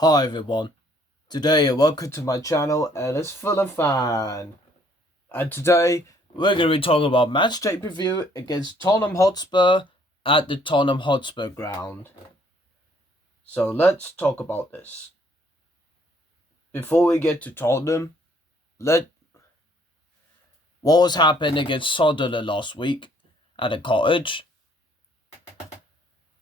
Hi everyone, today welcome to my channel Ellis Fulham Fan, and today we're going to be talking about Matchday preview against Tottenham Hotspur at the Tottenham Hotspur ground. So let's talk about this. Before we get to Tottenham, what was happening against Sunderland last week at the Cottage?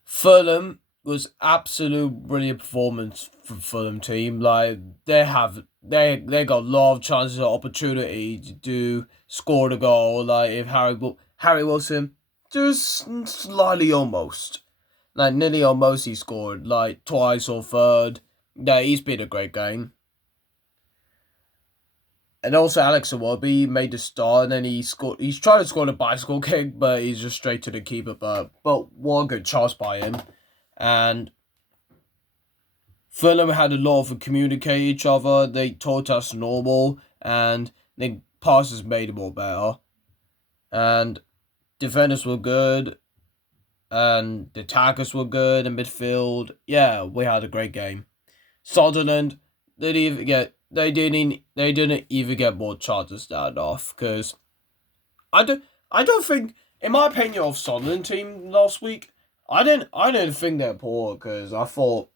Fulham was absolute brilliant performance from Fulham team. Like they got a lot of chances of opportunity to score the goal. Like if Harry Wilson just slightly almost, like nearly almost he scored like twice or third. Yeah, he's been a great game. And also Alex Iwobi made the start and then he scored. He's trying to score the bicycle kick, but he's just straight to the keeper. But one good chance by him. And Fulham had a lot of communicate each other. They taught us normal, and the passes made it more better. And defenders were good, and the attackers were good in midfield. Yeah, we had a great game. Sunderland, they didn't even get more chances to start off because I don't think, in my opinion, of Sunderland team last week. I didn't think they're poor because I thought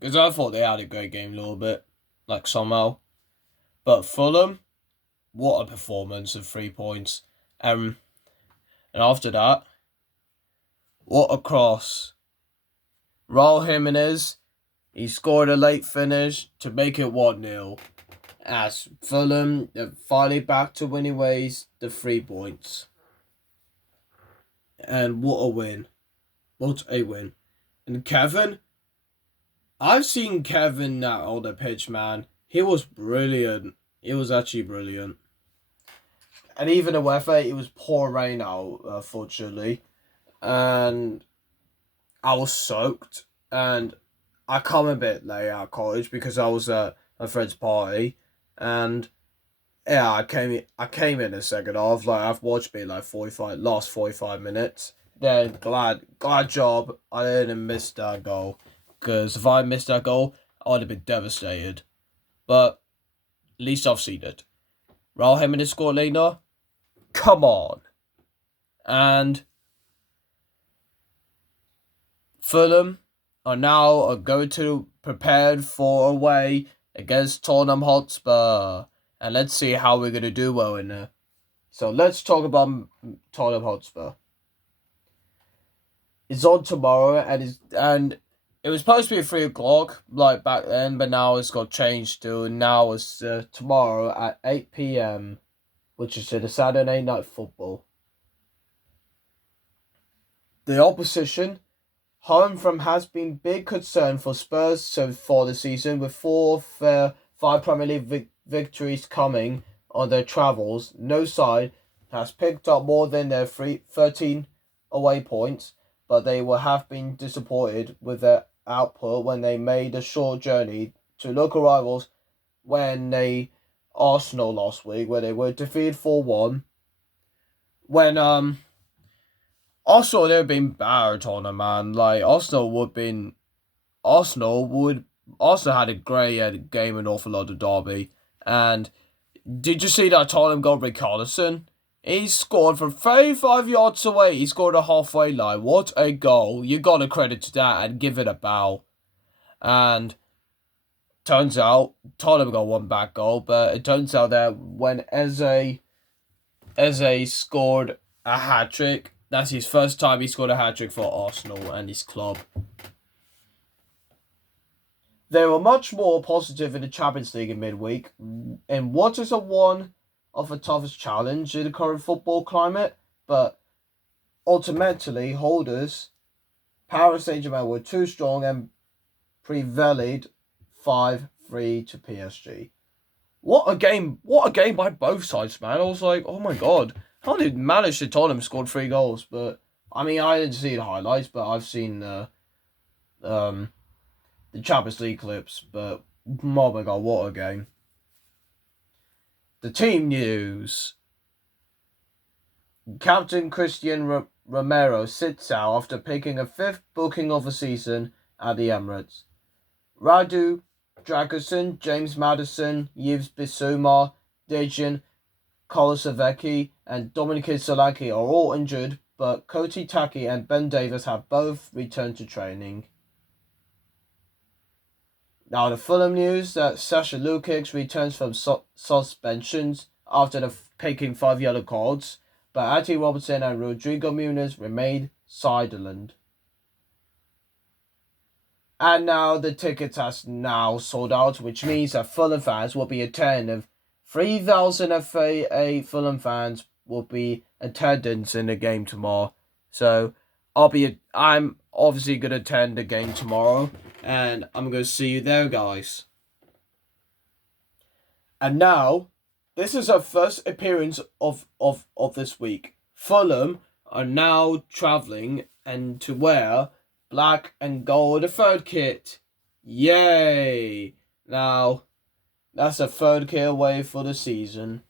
they had a great game a little bit, like somehow. But Fulham, what a performance of 3 points. And after that, what a cross. Raul Jimenez, he scored a late finish to make it 1-0. As Fulham, they're finally back to winning ways, the 3 points. And what a win. What a win. And Kevin, I've seen Kevin on the pitch, man. He was brilliant. It was actually brilliant. And even the weather, it was pouring rain out, fortunately. And I was soaked. And I come a bit late at college because I was at a friend's party. And yeah, I came in the second half. Like I've watched me like last 45 minutes. Then glad job I didn't miss that goal. Because if I missed that goal, I'd have been devastated. But at least I've seen it. Raul Jimenez scored later. Come on. And Fulham are now going to prepared for away against Tottenham Hotspur. And let's see how we're going to do well in there. So let's talk about Tottenham Hotspur. It's on tomorrow and it was supposed to be 3 o'clock like back then, but now it's got changed to now it's tomorrow at 8 p.m, which is the Saturday night football. The opposition, home from, has been big concern for Spurs so far this season, with 5 Premier League victories coming on their travels. No side has picked up more than their 13 away points, but they will have been disappointed with their output when they made a short journey to local rivals when Arsenal last week, where they were defeated 4-1. When Arsenal, they've been battered on them, man. Like Arsenal had a great game in awful lot of Derby. And did you see that Tottenham goal, Richarlison? He scored from 35 yards away. He scored a halfway line. What a goal. You got to credit to that and give it a bow. And turns out Tottenham got one back goal, but it turns out that when Eze scored a hat-trick, that's his first time he scored a hat-trick for Arsenal and his club. They were much more positive in the Champions League in midweek, in what is one of the toughest challenge in the current football climate, but ultimately holders Paris Saint-Germain were too strong and prevailed 5-3 to PSG. What a game by both sides, man. I was like, oh my god, how did manage to Tottenham scored 3 goals? But I mean, I didn't see the highlights, but I've seen the Champions League clips. But oh my god, what a game! The team news: Captain Christian Romero sits out after picking a 5th booking of the season at the Emirates. Radu Dragerson, James Maddison, Yves Bissouma, Dejan Kolosevicki, and Dominic Solanke are all injured, but Koti Taki and Ben Davis have both returned to training. Now, the Fulham news that Sasha Lukic returns from suspensions after taking 5 yellow cards, but Ati Robertson and Rodrigo Muniz remain sidelined. And now the tickets has now sold out, which means that Fulham fans will be attending. 3,008 Fulham fans will be attendance in the game tomorrow. So I'm obviously gonna attend the game tomorrow, and I'm gonna see you there, guys. And now, this is our first appearance of this week. Fulham are now travelling and to wear black and gold, the third kit. Yay! Now, that's a third kit away for the season.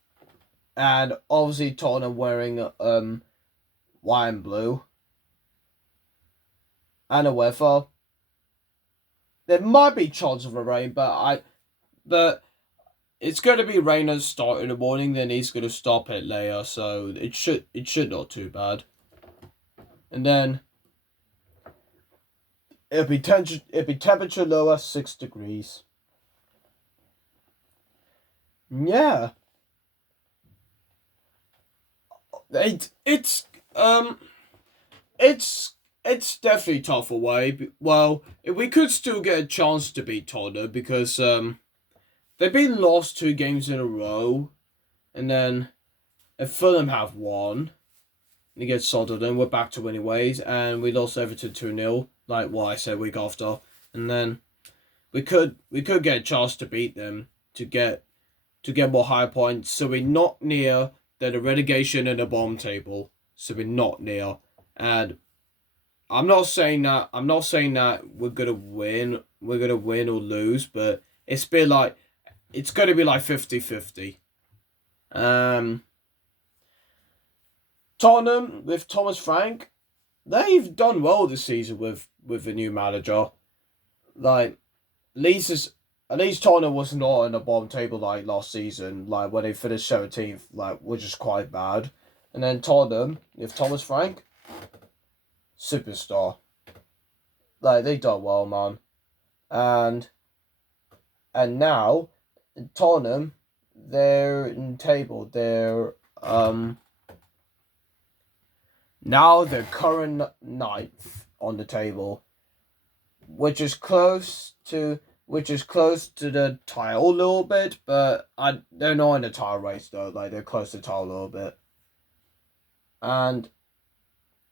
And obviously Tottenham wearing white and blue. And a weather. There might be chance of a rain, but it's going to be rain at the start in the morning, then he's going to stop it later, so it should not too bad. And then it'll be temperature lower, 6 degrees. Yeah. It's definitely tough away. Well, we could still get a chance to beat Tottenham because they've been lost 2 games in a row, and then if Fulham have won, and it gets sorted, then we're back to winning ways, and we lost Everton 2-0, like what I said week after, and then we could get a chance to beat them to get more high points, so we're not near the relegation and the bottom table, so we're not near, and I'm not saying that we're gonna win or lose, but it's gonna be like 50-50. Tottenham with Thomas Frank, they've done well this season with the new manager. Like at least Tottenham was not in the bottom table like last season, like when they finished 17th, like which is quite bad. And then Tottenham with Thomas Frank, superstar. Like they done well, man. And now Tottenham, they're in table. Now they're current 9th on the table, which is close to the title a little bit, but they're not in the title race though. Like they're close to the title a little bit. And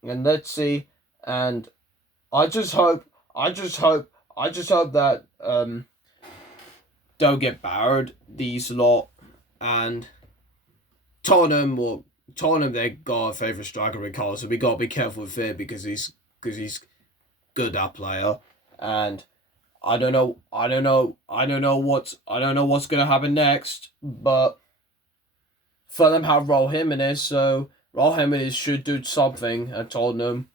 let's see. And I just hope that don't get barred these lot, and Tottenham they got a favourite striker in Carl, so we gotta be careful with him because he's good, that player. And I don't know what's gonna happen next, but Fulham have Raul Jimenez, so Raul Jimenez should do something at Tottenham,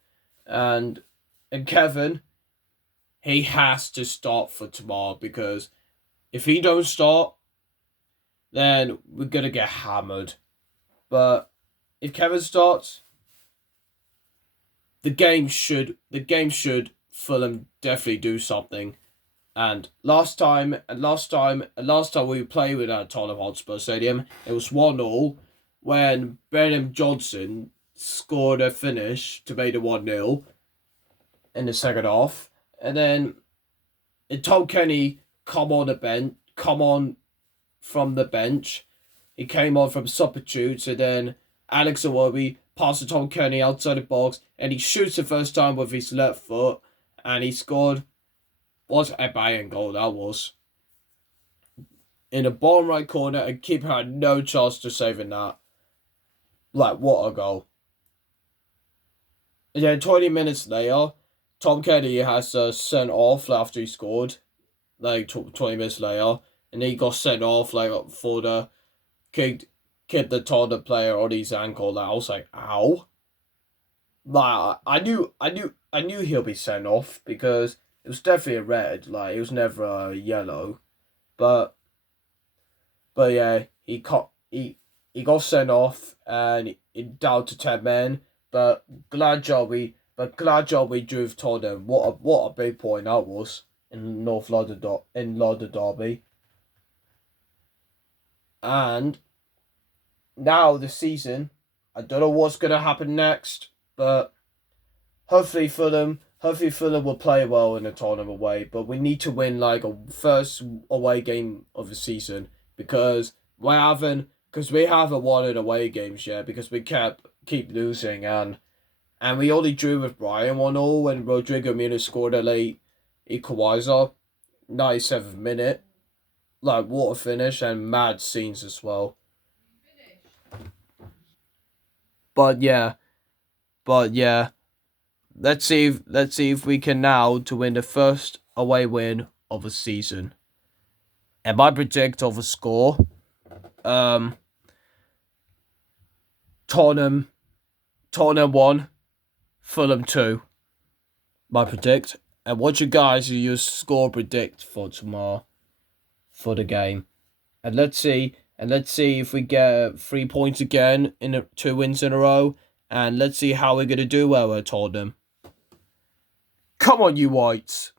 and Kevin, he has to start for tomorrow, because if he don't start, then we're gonna get hammered. But if Kevin starts, the game should Fulham definitely do something. And last time we played with at Tottenham Hotspur Stadium, it was 1-0 when Brennan Johnson scored a finish to make it 1-0 in the second half. And then Tom Kenny come on from the bench. He came on from substitutes, and then Alex Iwobi passed to Tom Kenny outside the box, and he shoots the first time with his left foot, and he scored. What a banging goal that was. In the bottom right corner, and keeper had no chance to saving that. Like, what a goal. And then 20 minutes later, Tom Kenny has sent off after he scored. Like, 20 minutes later. And he got sent off, like, for the kicked the Tottenham player on his ankle. Like, I was like, ow. Like, I knew he'll be sent off, because it was definitely a red. Like, it was never a yellow. but yeah, he got sent off and down to 10 men. But glad job we drove Tottenham. What a big point that was in North London Derby. And now the season, I don't know what's gonna happen next, but hopefully Fulham will play well in the tournament away. But we need to win like a first away game of the season because we haven't won in away games yet because we keep losing and we only drew with Brian 1-0 when Rodrigo Muniz scored a late equaliser, 97th minute. Like what a finish and mad scenes as well. But yeah, but yeah. Let's see if we can now to win the first away win of the season. And my predict of a score, um, Tottenham 1, Fulham 2. My predict. And what you guys do your score predict for tomorrow for the game? And let's see if we get 3 points again in 2 wins in a row. And let's see how we're gonna do well at Tottenham. Come on, you whites.